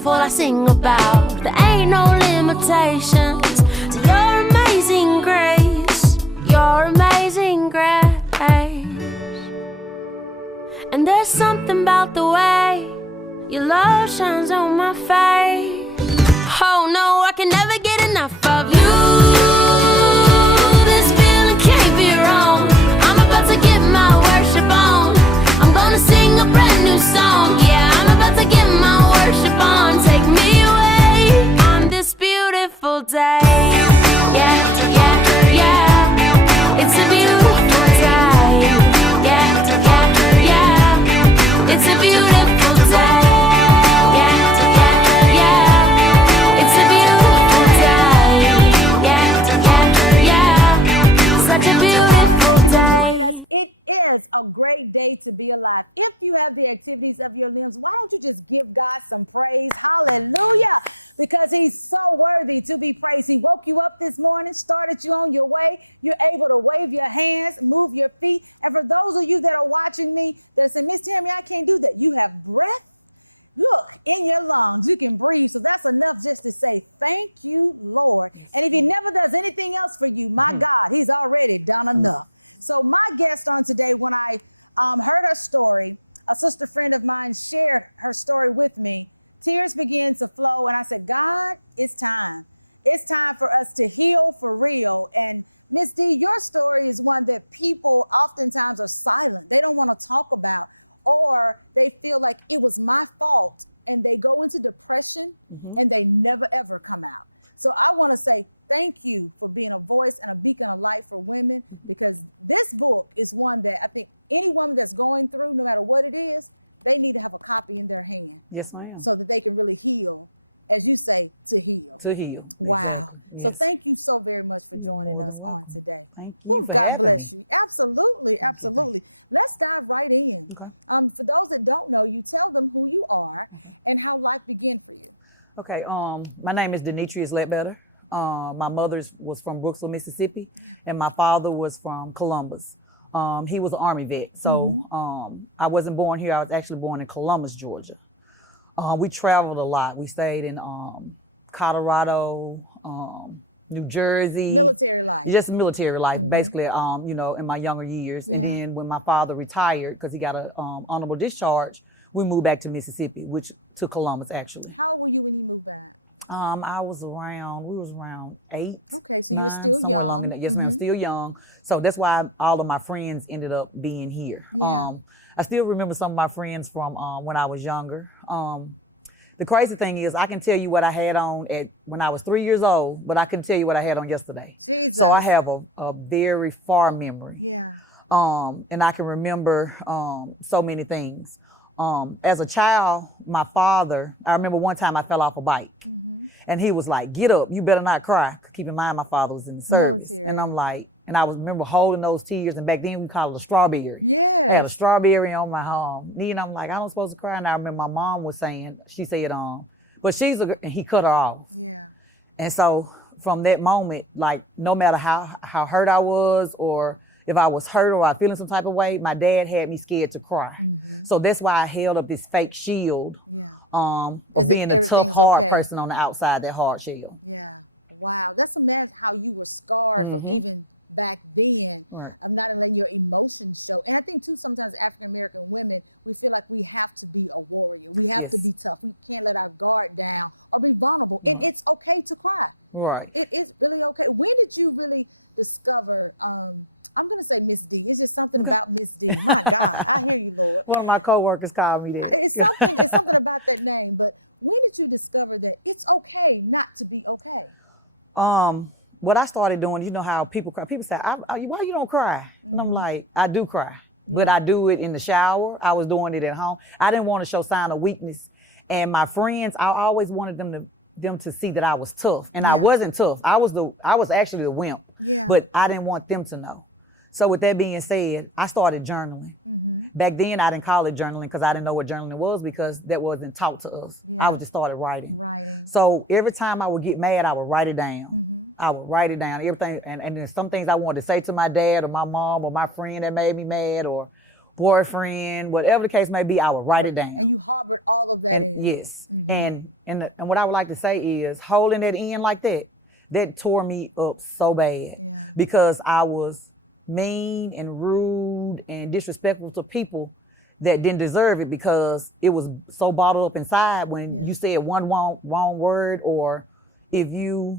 beautiful I sing about. There ain't no limitations to your amazing grace, your amazing grace. And there's something about the way your love shines on my face. Oh no, I can never get enough of you. This feeling can't be wrong. I'm about to get my worship on. I'm gonna sing a brand new song. Yeah, I'm about to get my worship on. Take me away on this beautiful day. Yeah, yeah, yeah. It's a beautiful day. Yeah, yeah, yeah. It's a beautiful day. Yeah, yeah, yeah. It's a beautiful day. Yeah, yeah, yeah. Such a beautiful day. It is a great day to be alive. If you have the activities of your limbs, why don't you just give God some praise? Hallelujah. Because he's so worthy to be praised. He woke you up this morning, started you on your way. You're able to wave your hands, move your feet. And for those of you that are watching me that say, Miss Tammie, I can't do that. You have breath. Look, in your lungs, you can breathe. So that's enough just to say, thank you, Lord. And if he never does anything else for you, my God, he's already done enough. So my guest on today, when I heard her story, a sister friend of mine shared her story with me. Tears began to flow. And I said, God, it's time. It's time for us to heal for real. And Miss D, your story is one that people oftentimes are silent. They don't want to talk about, or they feel like it was my fault and they go into depression and they never, ever come out. So I want to say thank you for being a voice and a beacon of light for women, because this book is one that I think any woman that's going through, no matter what it is, they need to have a copy in their hand. Yes, ma'am. So that they can really heal, as you say, to heal. To heal. Wow. Yes. So thank you so very much for joining us on today. Thank you. For God having bless me. you. Absolutely, absolutely. Let's dive right in. Okay. For those that don't know you, tell them who you are and how life began for you. Okay. My name is Demetrius Ledbetter. My mother was from Brooksville, Mississippi, and my father was from Columbus. He was an Army vet. So I wasn't born here. I was actually born in Columbus, Georgia. We traveled a lot. We stayed in Colorado, New Jersey. Military life. Just military life, basically, in my younger years. Yeah. And then when my father retired, because he got an honorable discharge, we moved back to Mississippi, to Columbus, actually. How old were you when he moved back? We was around 8. Okay, so you were 9, still somewhere along in young. there. Yes, ma'am, still young. So that's why all of my friends ended up being here. Yeah. I still remember some of my friends from when I was younger. The crazy thing is, I can tell you what I had on when I was 3 years old, but I couldn't tell you what I had on yesterday. Jesus. So I have a very far memory. Yeah. And I can remember so many things. As a child, my father, I remember one time I fell off a bike. And he was like, get up, you better not cry. Keep in mind, my father was in the service. Military. And I'm like, and I remember holding those tears, and back then we called it a strawberry. Yes. I had a strawberry on my knee, and I'm like, I'm supposed to cry. And I remember my mom was saying, she said, but and he cut her off. Yeah. And so from that moment, like, no matter how hurt I was, or if I was hurt or I feeling some type of way, my dad had me scared to cry. So that's why I held up this fake shield. Yeah. Of As if being the tough, everything's hard okay. person on the outside, that hard shell. Yeah. Wow. That's amazing how you were scarred from even back then, Right. of not letting your emotions show. And I think too, sometimes African-American women, we feel like we have to be a warrior. We have to Yes. be tough. We can't let our guard down or be vulnerable. And it's okay to cry. Right. It is really okay. When did you really discover, I'm going to say Miss D. It's just something about Miss D. My God, I hear you, Lord. One of my coworkers called me that. It's something about that name. But when did you discover that it's okay not to be okay? What I started doing, you know how people cry. People say, why you don't cry? And I'm like, I do cry. But I do it in the shower. I was doing it at home. I didn't want to show sign of weakness. And my friends, I always wanted them to see that I was tough. And I wasn't tough. I was actually the wimp. Yeah. But I didn't want them to know. So with that being said, I started journaling. Back then, I didn't call it journaling because I didn't know what journaling was, because that wasn't taught to us. Yeah. I would just started writing. Writing. So every time I would get mad, I would write it down. I would write it down, everything. And then some things I wanted to say to my dad or my mom or my friend that made me mad, or boyfriend, whatever the case may be, I would write it down. And you harbored all of that in. Yes. And what I would like to say is holding it in like that tore me up so bad. Yeah. Because I was mean and rude and disrespectful to people that didn't deserve it, because it was so bottled up inside when you said one wrong word, or if you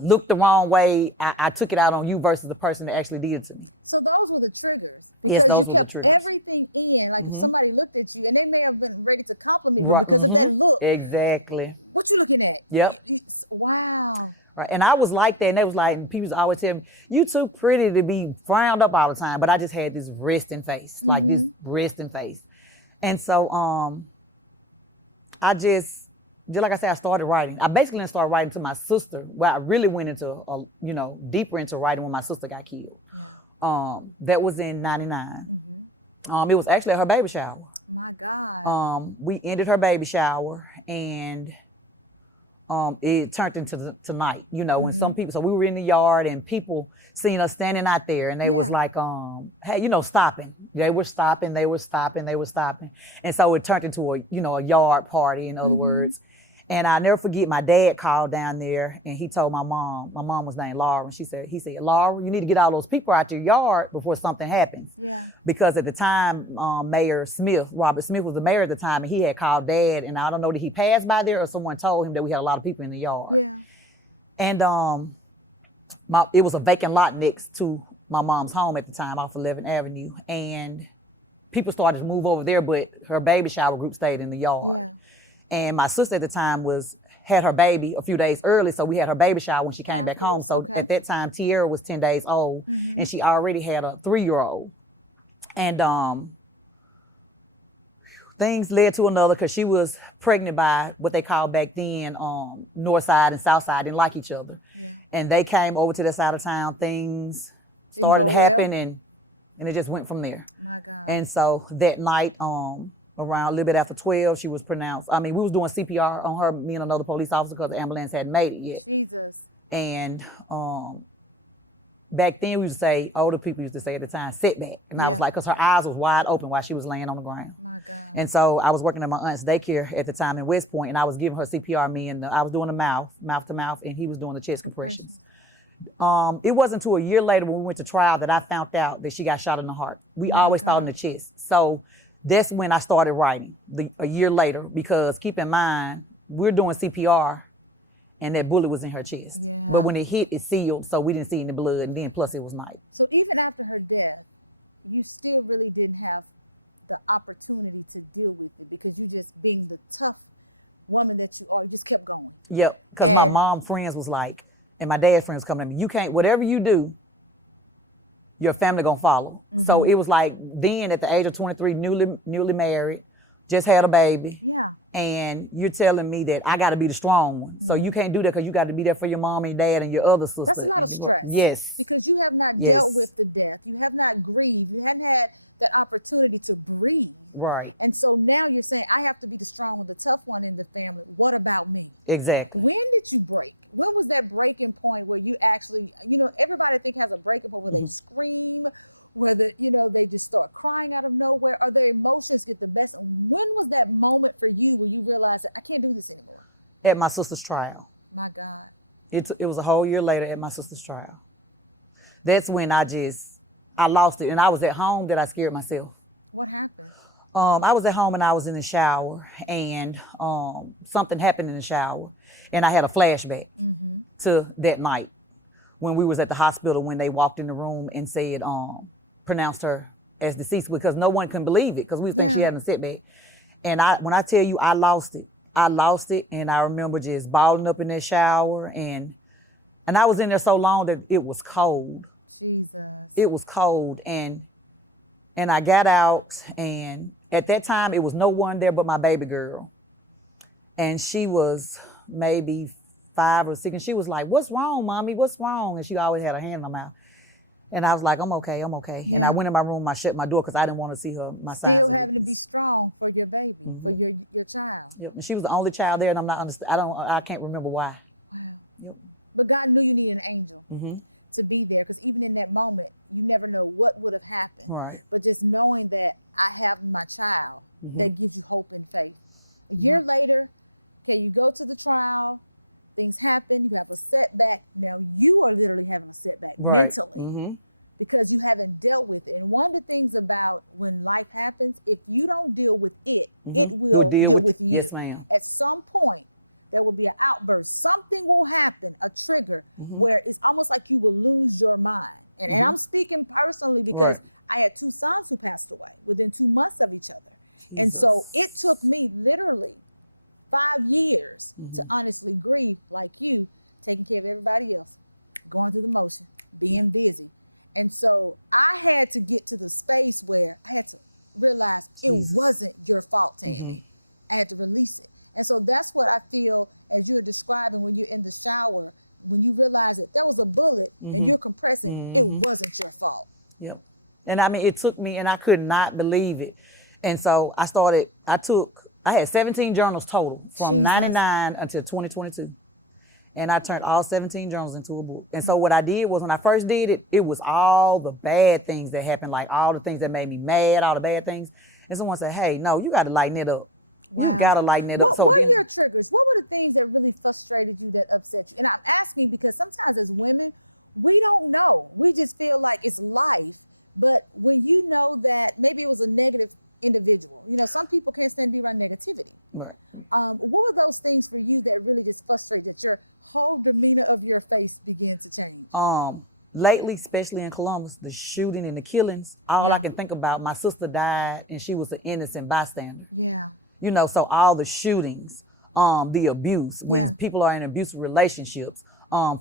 looked the wrong way, I took it out on you versus the person that actually did it to me. So those were the triggers, Yes, because those you were the kept triggers. everything in. Like if somebody looked at you and they may have been ready to compliment you, but because of that look. Exactly. What you looking at? Yep. Wow. Right. And I was like that, and they was like, people always tell me, you too pretty to be frowned up all the time. But I just had this resting face, like this resting face. And so I just like I said, I started writing. I basically didn't start writing to my sister. Well, I really went into, deeper into writing when my sister got killed. Yeah. That was in '99. It was actually at her baby shower. My God. We ended her baby shower, and it turned into tonight, when some people, so we were in the yard and people seen us standing out there, and they was like, hey, stopping. They were stopping. And so it turned into a yard party, in other words. And I'll never forget, my dad called down there and he told my mom was named Laura, and he said, Laura, you need to get all those people out your yard before something happens. Yeah. Because at the time, Mayor Smith, Robert Smith was the mayor at the time, and he had called Dad, and I don't know that he passed by there or someone told him that we had a lot of people in the yard. Yeah. And it was a vacant lot next to my mom's home at the time off 11th Avenue. And people started to move over there, but her baby shower group stayed in the yard. Yeah. And my sister at the time had her baby a few days early, so we had her baby shower when she came back home. So at that time, Tierra was 10 days old, and she already had a 3-year-old. And things led to another, because she was pregnant by what they called back then North Side and South Side didn't like each other. Yeah. And they came over to this side of town. Things started to happen, and it just went from there. My God. And so that night, around a little bit after 12, she was pronounced. We was doing CPR on her, me and another police officer, because the ambulance hadn't made it yet. Jesus. And back then we used to say, older people used to say at the time, setback. And I was like, because her eyes was wide open while she was laying on the ground. My God. And so I was working at my aunt's daycare at the time in West Point, and I was giving her CPR, I was doing the mouth to mouth, and he was doing the chest compressions. It wasn't until a year later when we went to trial that I found out that she got shot in the heart. We always thought in the chest. So that's when I started writing, a year later, because keep in mind, we're doing CPR and that bullet was in her chest. Yeah. But when it hit, it sealed, so we didn't see any blood, and then plus it was night. So even after her death, you still really didn't have the opportunity to deal with it, because you just being the tough woman that you are, you just kept going. Yep, because my mom friends was like, and my dad friends coming to me, you can't, whatever you do, your family gonna follow. So it was like, then at the age of 23, newly married, just had a baby. Yeah. And you're telling me that I gotta be the strong one. So you can't do that, because you gotta be there for your mom and dad and your other sister. That's a lot of stress. Yes. Because you have not dealt with the death. You have not grieved. You hadn't had that opportunity to breathe. Right. And so now you're saying, I have to be the strong one, the tough one in the family. What about me? Exactly. When did you break? When was that breaking point where you actually, everybody I think has a breaking point where they scream, whether, they just start crying out of nowhere, or their emotions get the best. When was that moment for you where you realized that I can't do this anymore? At my sister's trial. My God. It was a whole year later at my sister's trial. That's when I lost it. And I was at home that I scared myself. What happened? I was at home and I was in the shower, and something happened in the shower, and I had a flashback to that night when we was at the hospital, when they walked in the room and said, pronounced her as deceased, because no one can believe it, because we think she had a setback. And when I tell you I lost it, and I remember just balling up in that shower, and I was in there so long that it was cold. Jesus. It was cold, and I got out, and at that time it was no one there but my baby girl, and she was maybe 5 or 6, and she was like, "What's wrong, mommy? What's wrong?" And she always had her hand in her mouth. And I was like, I'm okay. Yeah. And I went in my room, I shut my door, because I didn't want to see her. Still having to be strong for your baby, for your child. Yep. And she was the only child there, and I can't remember why. Wow. Yep. But God knew you needed an angel. to be there, because even in that moment, you never know what would have happened. Right. But just knowing that I have my child, that gives you hope and faith. A year later, okay, you go to the trial, things happen, you have a setback. Now you are literally having a setback mentally because you haven't dealt with it. And one of the things about when life happens, if you don't deal with it, it will deal with you. Yes, ma'am. At some point, there will be an outburst. Something will happen, a trigger, where it's almost like you will lose your mind. And I'm speaking personally because I had 2 sons who passed away within 2 months of each other. And so it took me literally 5 years to honestly grieve, like you, taking care of everybody else, going through the motion, being busy. And so I had to get to the space where I had to realize it wasn't your fault, Tammie. I had to release it. And so that's what I feel as you're describing when you're in the shower, when you realize that there was a bullet and you're compressing, it wasn't your fault. Yep. And I mean, it took me, and I could not believe it. And so I had 17 journals total from 99 until 2022. And I turned all 17 journals into a book. And so what I did was, when I first did it, it was all the bad things that happened, like all the things that made me mad, all the bad things. And someone said, hey, no, you got to lighten it up. Wow. You got to lighten it up. What were your triggers? What were the things that really frustrated you, that upset you? And I'm asking because sometimes as women, we don't know. We just feel like it's life. But when you know that maybe it was a negative individual, you know, some people can't stand to be around negativity. Right. What were those things for you that really just frustrated, that your whole demeanor of your face began to change? Lately, especially in Columbus, the shooting and the killings, all I can think about, my sister died and she was an innocent bystander. Yeah. You know, so all the shootings, the abuse, when people are in abusive relationships,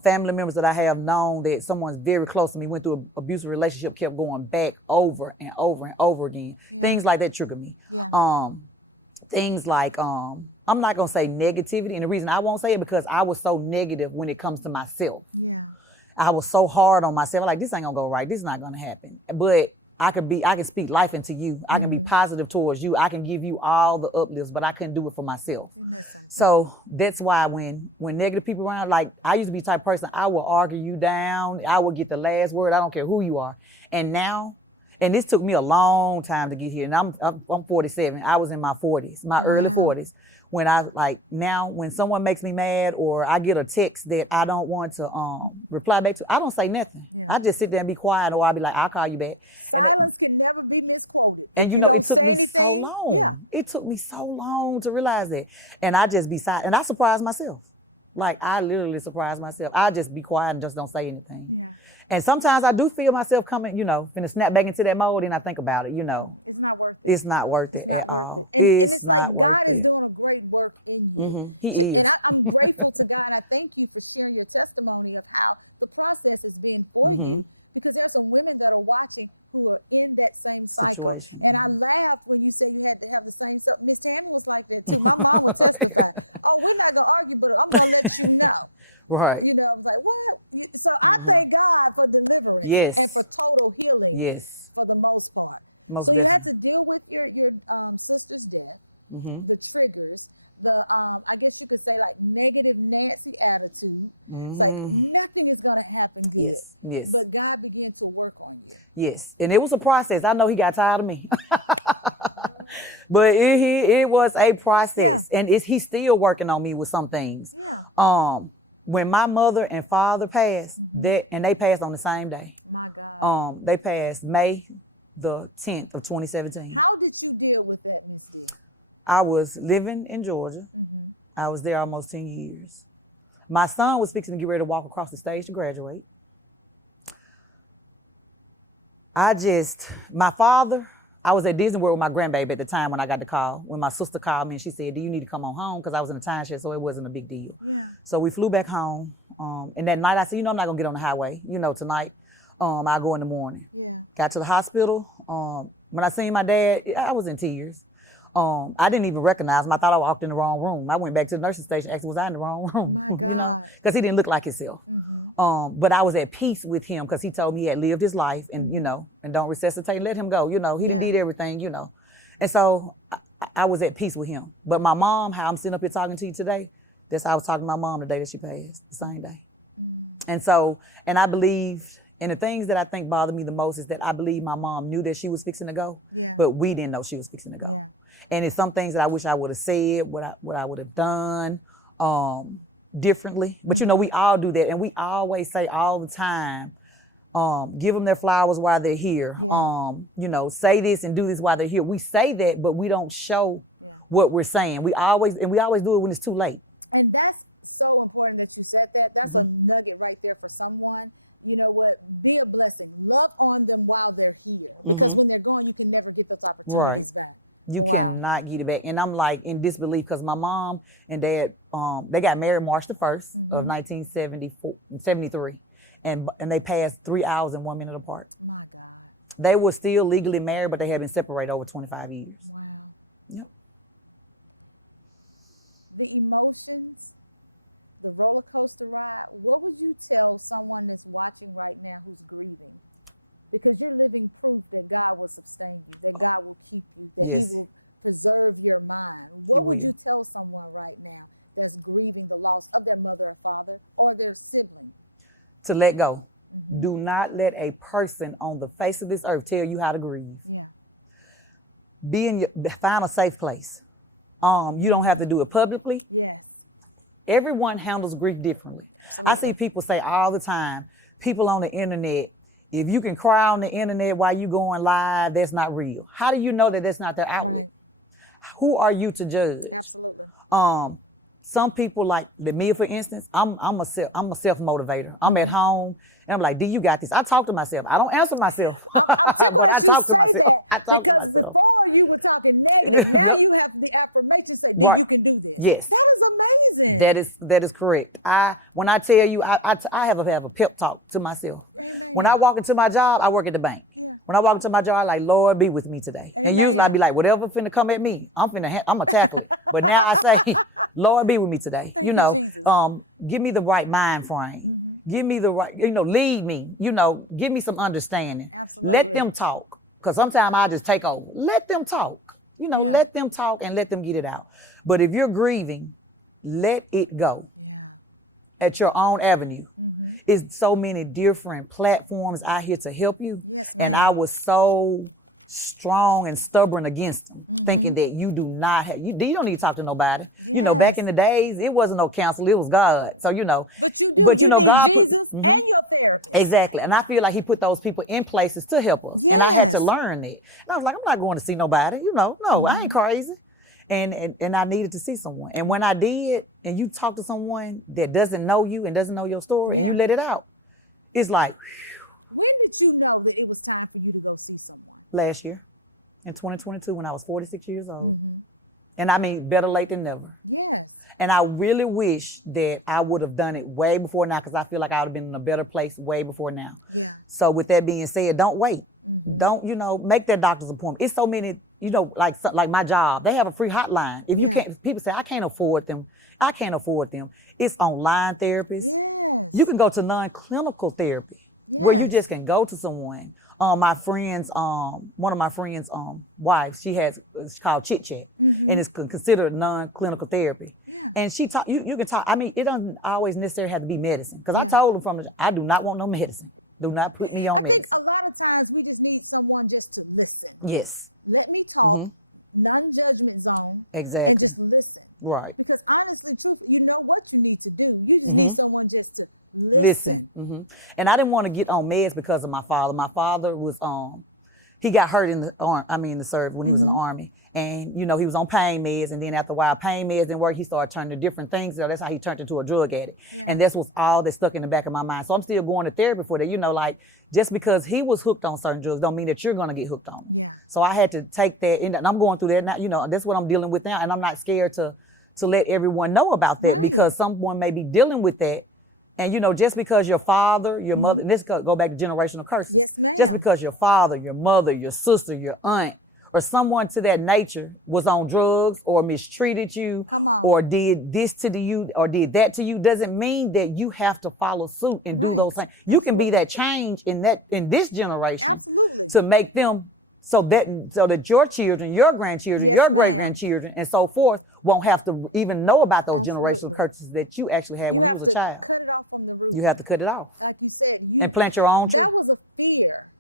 family members that I have known that someone's very close to me went through an abusive relationship, kept going back over and over and over again. Things like that trigger me. Things like, I'm not gonna say negativity, and the reason I won't say it because I was so negative when it comes to myself. Yeah. I was so hard on myself. Like, this ain't gonna go right. This is not gonna happen. But I can speak life into you. I can be positive towards you. I can give you all the uplifts, but I couldn't do it for myself. So that's why when negative people around, like, I used to be the type of person, I will argue you down. I will get the last word. I don't care who you are. And now, and this took me a long time to get here. And I'm 47. I was in my 40s, my early 40s. When when someone makes me mad or I get a text that I don't want to reply back to, I don't say nothing. I just sit there and be quiet, or I'll be like, I'll call you back. Silence can never be misquoted. And if you don't say anything, it took me so long to realize that. And I just be silent. And I surprised myself. Like, I literally surprised myself. I just be quiet and just don't say anything. Yeah. And sometimes I do feel myself coming, you know, finna snap back into that mode, and I think about it, you know. It's not worth it. It's not worth it. It's not worth all. it. And it's like God is doing a great work in you. He is. And I'm grateful to God. And I thank you for sharing your testimony of how the process has been for you, because there are some women that are watching who are in that same cycle. Situation. And I laughed when you said you had to have the same. So Miss Tammie was like that too. My mom would testify. Oh, we're not gonna argue, but I'm gonna let you know. Right. You know, I was like, what? So I thank God for deliverance and for total healing for the most part. So you had to deal with your sister's death, the triggers, the, I guess you could say, like, negative Nancy attitude. It's like nothing is going to happen good. Yes. But God began to work on you. Yes. And it was a process. I know he got tired of me. But it was a process. And he's still working on me with some things. Yeah. When my mother and father passed, they passed on the same day. My God. They passed May the 10th of 2017. How did you deal with that, Miss D? I was living in Georgia. I was there almost 10 years. My son was fixing to get ready to walk across the stage to graduate. My father, I was at Disney World with my grandbaby at the time when I got the call. When my sister called me and she said, do you need to come on home? Because I was in a timeshare, so it wasn't a big deal. Yeah. So we flew back home. And that night I said, I'm not going to get on the highway. Tonight I'll go in the morning. Yeah. Got to the hospital. When I seen my dad, I was in tears. I didn't even recognize him. I thought I walked in the wrong room. I went back to the nursing station, asked, was I in the wrong room? My God. Because he didn't look like himself. But I was at peace with him because he told me he had lived his life and, and don't resuscitate, let him go. He didn't need everything, And so I was at peace with him. But my mom, how I'm sitting up here talking to you today, that's how I was talking to my mom the day that she passed, the same day. And so, and I believe, and the things that I think bother me the most is that I believe my mom knew that she was fixing to go, but we didn't know she was fixing to go. Yeah. And it's some things that I wish I would have said, what I would have done differently. But you know, we all do that, and we always say all the time, give them their flowers while they're here. Yeah. You know, say this and do this while they're here. We say that, but we don't show what we're saying. We always do it when it's too late. And that's so important that you said that. That's a nugget right there for someone. You know what? Be a blessing. Love on them while they're here, because when they're gone, you can never get those opportunities back. You cannot get it back. And I'm like in disbelief because my mom and dad, they got married March the 1st of 1973. And they passed 3 hours and 1 minute apart. My God. They were still legally married, but they had been separated over 25 years. Wow. Yep. The emotions, the roller coaster ride, what would you tell someone that's watching right now who's grieving? Because you're living proof that God will sustain you, that God will keep you, that He will preserve your mind. What would you tell someone right now that's grieving the loss of their mother or father or their sibling? To let go. Do not let a person on the face of this earth tell you how to grieve. Yeah. Find a safe place. You don't have to do it publicly. Yes. Everyone handles grief differently. Absolutely. I see people say all the time, people on the internet, if you can cry on the internet while you going live, that's not real. How do you know that that's not their outlet? Right. Who are you to judge? Absolutely. Some people like me, for instance, I'm a self-motivator. I'm at home and I'm like, D, you got this. I talk to myself. I don't answer myself. I'm tickled that you say that, because before you were talking negative. Now you have the affirmation say, D, you can do this. Yes. That is amazing. That is correct. When I tell you, I have a pep talk to myself. Amen. When I walk into my job, I work at the bank. Yeah. When I walk into my job, I'm like, Lord, be with me today. Amen. And usually I be like, whatever finna come at me, I'm gonna tackle it. But now I say, Lord, be with me today. Thank you, Jesus. Give me the right mind frame. Give me the right, lead me. Give me some understanding. Absolutely. Let them talk. Because sometimes I just take over. Let them talk. Let them talk and let them get it out. But if you're grieving, let it go. Yeah. At your own avenue. It's so many different platforms out here to help you. Yes, ma'am. And I was so strong and stubborn against them, thinking that you do not have, you don't need to talk to nobody. Yes. Back in the days, it wasn't no counselor, it was God. So, But you do. But you need God Jesus and your therapist. Exactly. And I feel like He put those people in places to help us. Yes. And I had to learn that. And I was like, I'm not going to see nobody. No, I ain't crazy. And I needed to see someone. And when I did, and you talk to someone that doesn't know you and doesn't know your story, and you let it out, it's like, when did you know that it was time for you to go see someone? Last year, in 2022, when I was 46 years old. And I mean, better late than never. Yes. And I really wish that I would have done it way before now, because I feel like I would have been in a better place way before now. Yeah. So with that being said, don't wait. Don't, make that doctor's appointment. It's so many, like my job, they have a free hotline. If you can't, people say, I can't afford them. I can't afford them. It's online therapists. Yes. You can go to non-clinical therapy, yes, where you just can go to someone. My friend's, one of my friend's wives, it's called Chit Chat, and it's considered non-clinical therapy. Yeah. And she talk, you can talk. I mean, it doesn't always necessarily have to be medicine, because I told them I do not want no medicine. Do not put me on medicine. I think a lot of times we just need someone just to listen. Yes. Let me talk, non-judgment zone. Exactly. And just listen. Right. Because honestly, truthfully, you know what you need to do. You just need someone just to listen. And I didn't want to get on meds because of my father. My father was he got hurt in the service when he was in the Army. And, he was on pain meds. And then after a while, pain meds didn't work. He started turning to different things. So that's how he turned into a drug addict. Yeah. And that's what's all that stuck in the back of my mind. So I'm still going to therapy for that. Just because he was hooked on certain drugs don't mean that you're going to get hooked on them. Yeah. So I had to take that. And I'm going through that now. That's what I'm dealing with now. And I'm not scared to let everyone know about that, because someone may be dealing with that. And, just because your father, your mother, this go back to generational curses. Yes, ma'am. Just because your father, your mother, your sister, your aunt, or someone to that nature was on drugs or mistreated you, or did this to you or did that to you, doesn't mean that you have to follow suit and do those things. You can be that change in this generation. Absolutely. To make them so that your children, your grandchildren, Yes, your ma'am. great grandchildren, and so forth won't have to even know about those Absolutely. generational curses that you actually had You when have you was to a child. cut it off from the root. You have to cut it off Like you said, you and plant your own tree. that was a fear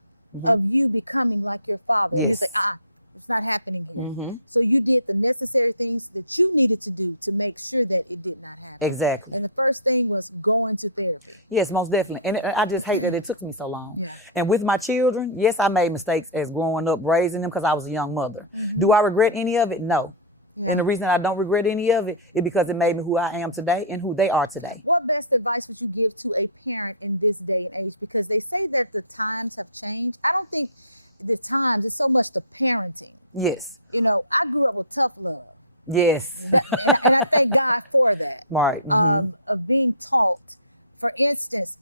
of you becoming like your father. And you Yes. say, it's not happening here. So you did the necessary things that you needed to do to make sure that it did not happen. Exactly. And the first thing was going to therapy. Yes, most definitely. And I just hate that it took me so long. Yeah. And with my children, yes, I made mistakes as growing up, raising them because I was a young mother. Do I regret any of it? No. Yeah. And the reason I don't regret any of it is because it made me who I am today and who they are today. What best advice would you give to a parent in this day and age? Because they say that the times have changed. I don't think the times, it's so much the parenting. Yes. You know, I grew up with tough love. Yes. And I thank God for that. Right. Of being taught. For instance,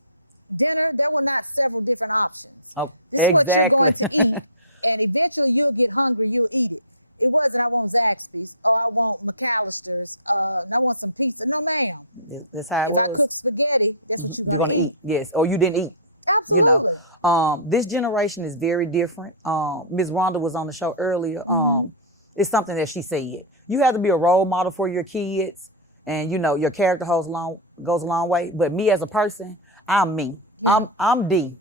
dinner, there were not several different options. Oh, This is what you're exactly. going to eat, and eventually you'll get hungry, you'll eat it. It wasn't, I want Zaxby's, or I want McAllister's, and I want some pizza. No, ma'am. That's how it If was. I cook spaghetti, that's what you're going to eat. Yes. Or you didn't eat. Absolutely. You know, this generation is very different. Ms. Rhonda was on the show earlier. It's something that she said. You have to be a role model for your kids, and you know your character goes a long way. But me as a person, I'm me. Yeah. I'm D.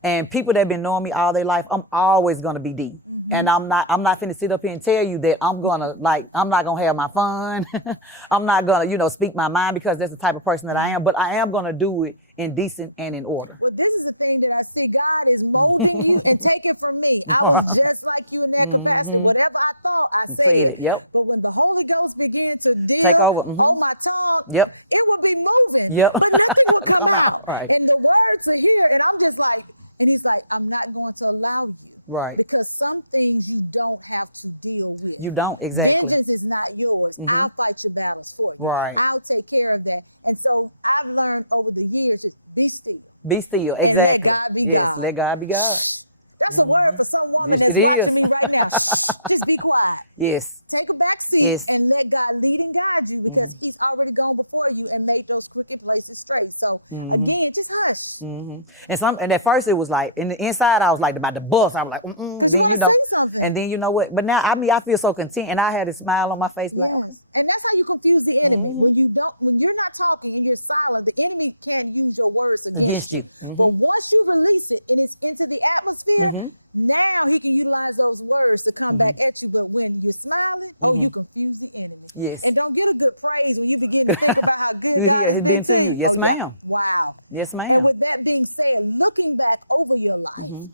And people that been knowing me all their life, I'm always gonna be D. And I'm not finna sit up here and tell you that I'm not gonna have my fun. I'm not gonna, speak my mind because that's the type of person that I am. But I am gonna do it in decent and in order. Well, this is the thing that I see. God is molding you, and take it from me. I was just like you in that capacity. Whatever I thought, I said. Yep. But when the Holy Ghost began to deal Take over. on my tongue, Yep. it would be moving, Yep. but nothing would come out. Right. And the words are here, and I'm just like, and he's like, I'm not going to allow you. Right. Because some things you don't have to deal with. You don't, exactly. Vengeance is not yours. I'll fight your battles for you. Right. I'll take care of that. And so I've learned over the years, just be still. Be still. And let God be Yes, God. Let God be God. Shh. That's a word for some woman Yes, that's it watching is. me right now. Shh. Just be quiet. Yes. Take a back seat Yes. and let God lead and guide you, because he's already gone before you and made those crooked places straight. So again, just hush. And at first it was like, in the inside I was like about to bust. I was like, Because you want to say something. And then you know what? But now I feel so content, and I had a smile on my face. Like, Yes. And that's how you confuse the enemy. When you're not talking and you're silent, the enemy can't use your words against you. But once you release it and it's into the atmosphere, now he can utilize those words to come back at you. But when you're smiling, you confuse the enemy. Yes. And don't get a good praise when you begin to think about how good God Yes, has it's been to you. Yes, Yeah. ma'am. Wow. Yes, ma'am. And with that being said, looking back over your life,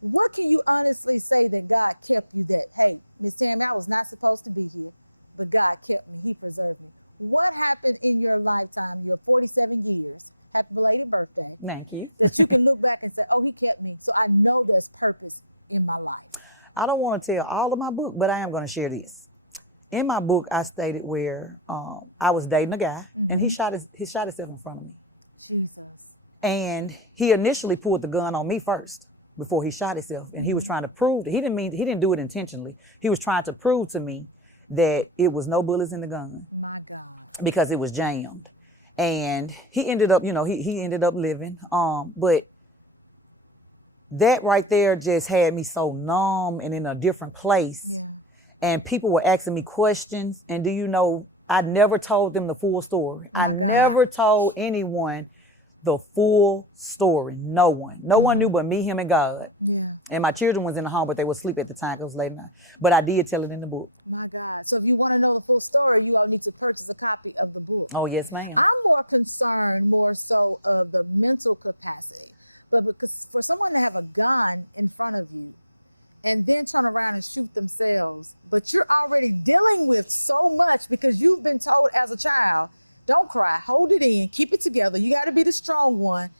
what can you honestly say that God kept you that, hey, Miss Tammie, I was not supposed to be here, but God kept me. He preserved me. What happened in your lifetime, your 47 years, happy belated birthday, Thank you. that you can look back and say, oh, he kept me, so I know there's purpose in my life? I don't want to tell all of my book, but I am going to share this. In my book, I stated where I was dating a guy, and he shot himself in front of me. Jesus. And he initially pulled the gun on me first before he shot himself. And he was trying to prove that he didn't do it intentionally. He was trying to prove to me that it was no bullets in the gun My God. because it was jammed. And he ended up, he ended up living. But that right there just had me so numb and in a different place. Yeah. And people were asking me questions. And do you know, I never told them the full story. My I God. never told anyone the full story. No one. No one knew but me, him, and God. Yeah. And my children was in the home, but they would sleep at the time because it was late night. But I did tell it in the book. My God. So if you want to know the full story, you all need to purchase a copy of the book. Oh, yes, ma'am. I'm more concerned more so of the mental capacity. But because for someone to have a gun in front of you and then turn around and shoot themselves, but you're already dealing with so much because you've been told as a child, don't cry, hold it in, keep it together. You got to be the strong one.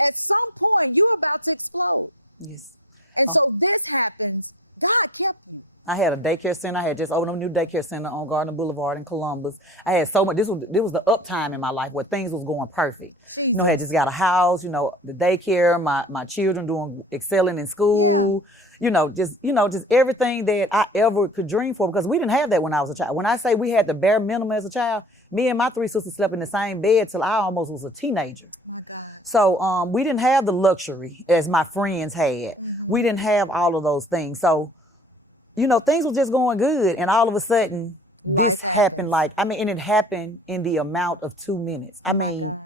At some point, you're about to explode. Yes. And so this happens. God kept you. I had a daycare center. I had just opened a new daycare center on Gardner Boulevard in Columbus. I had so much. This was the uptime in my life where things was going perfect. Jesus. I had just got a house. The daycare. My children excelling in school. just everything that I ever could dream for, because we didn't have that when I was a child. When I say we had the bare minimum as a child, me and my 3 sisters slept in the same bed till I almost was a teenager. My God. So we didn't have the luxury as my friends had. We didn't have all of those things. So, things were just going good, and all of a sudden, Life this happened. happens. And it happened in the amount of 2 minutes. My God.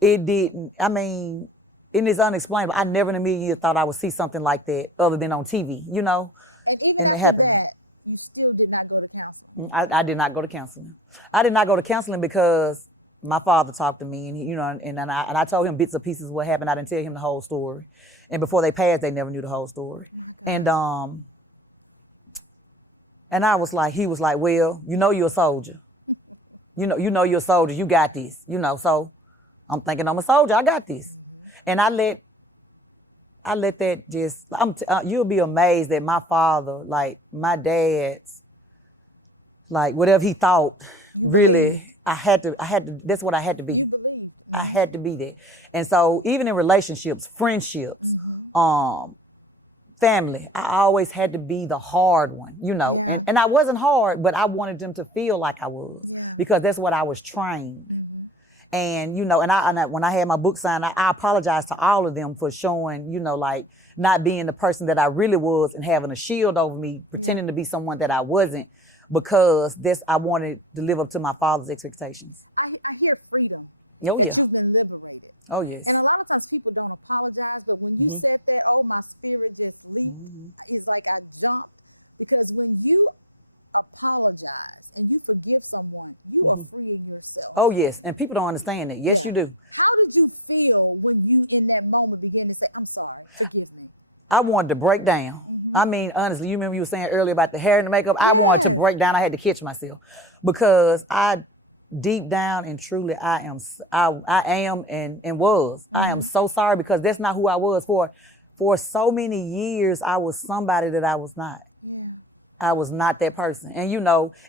It didn't. It is unexplainable. I never in a million years thought I would see something like that other than on TV, And even And it after happened. that, you still did not go to counseling. I did not go to counseling. I did not go to counseling because my father talked to me, and I told him bits and pieces of what happened. I didn't tell him the whole story. And before they passed, they never knew the whole story. My God. And I was like, he was like, well, you're a soldier. you know you're a soldier. You got this. So I'm thinking I'm a soldier. I got this. And I let that just. You'll be amazed that my father, like my dad's, like whatever he thought, You really, believed. I had to. That's what I had to be. You believed. I had to be there. And so even in relationships, friendships, family, I always had to be the hard one, Yeah. And I wasn't hard, but I wanted them to feel like I was. Yeah. Because that's what I was trained. And, and when I had my book signed, I apologized to all of them for showing, like not being the person that I really was and having a shield over me, pretending to be someone that I wasn't, because I wanted to live up to my father's expectations. I hear freedom. Oh, that yeah. you've been liberated. Oh, yes. And a lot of times people don't apologize, but when you said that, my spirit just leaped. It's like I jumped, because when you apologize and you forgive someone, you are freeing yourself. Oh, yes. And people don't understand it. Yes, Yeah. you do. How did you feel when you, in that moment, began to say, I'm sorry, forgive me? I wanted to break down. Honestly, you remember you were saying earlier about the hair and the makeup? I wanted to Yes. break down. I had to catch myself, because deep down and truly, I am and was. I am so sorry, because that's not who I was. For so many years, I was somebody that I was not. Yeah. I was not that person. And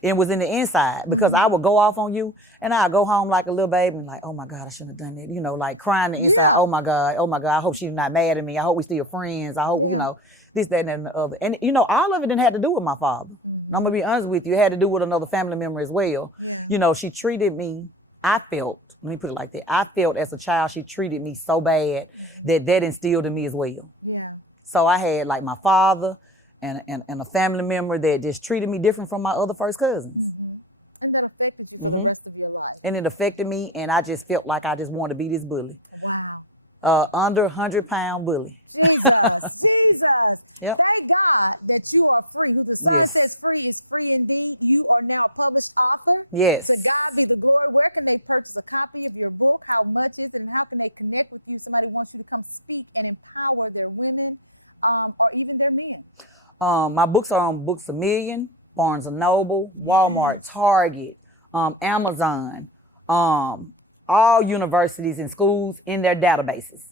it was in the inside, because I would go off on you, and I'd go home like a little baby and like, oh my God, I shouldn't have done that. Like crying inside, Yeah. oh my God, I hope she's not mad at me. I hope we still friends. I hope, this, that, and the other. And, all of it didn't have to do with my father. I'm going to be honest with you. It had to do with another family member as well. Yeah. She treated me, let me put it like that. I felt as a child, she treated me so bad that instilled in me as well. Yeah. So I had like my father and a family member that just treated me different from my other first cousins. And that affected you for the rest of your life. And it affected me, and I just felt like I just wanted to be this bully. Wow. Under 100-pound bully. Jesus, Jesus. Yep. Thank God that you are free. Who the Son Yes. says free is free indeed. You are now a published author. Yes. To God be the glory. Where can they purchase a copy of your book? How much is it? And how can they connect with you? Somebody wants you to come speak and empower their women or even their men. My books are on Books A Million, Barnes & Noble, Walmart, Target, Amazon, all universities and schools in their databases.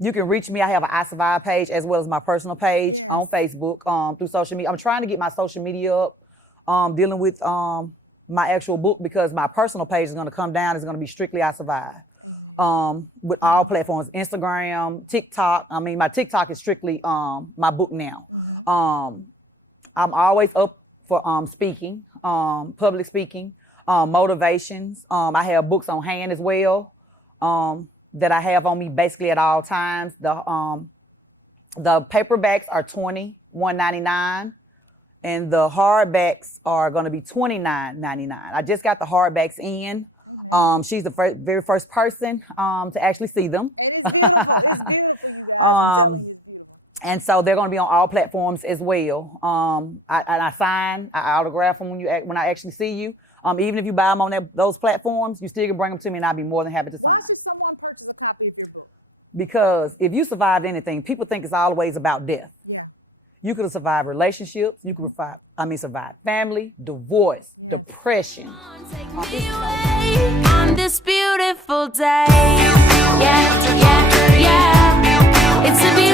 You can reach me. I have an I Survive page as well as my personal page on Facebook through social media. I'm trying to get my social media up, dealing with my actual book, because my personal page is going to come down. It's going to be strictly I Survive. Amen. With all platforms, Instagram, TikTok. My TikTok is strictly my book now. I'm always up for speaking, public speaking, motivations. I have books on hand as well that I have on me basically at all times. The paperbacks are $21.99. And the hardbacks are going to be $29.99. I just got the hardbacks in. Amen. She's the very first person to actually see them. And it's beautiful. It's beautiful, you guys. I'm telling you, it's beautiful. And so they're going to be on all platforms as well. I sign, I autograph them when I actually see you. Even if you buy them on those platforms, you still can bring them to me, and I'll be more than happy to sign. Why should someone purchase a copy of your book? Because if you survive anything, people think it's always about death. Yeah. You could have survived relationships. You could survive family, divorce, depression. Take me away on this beautiful day. Yeah, yeah, yeah. It's a beautiful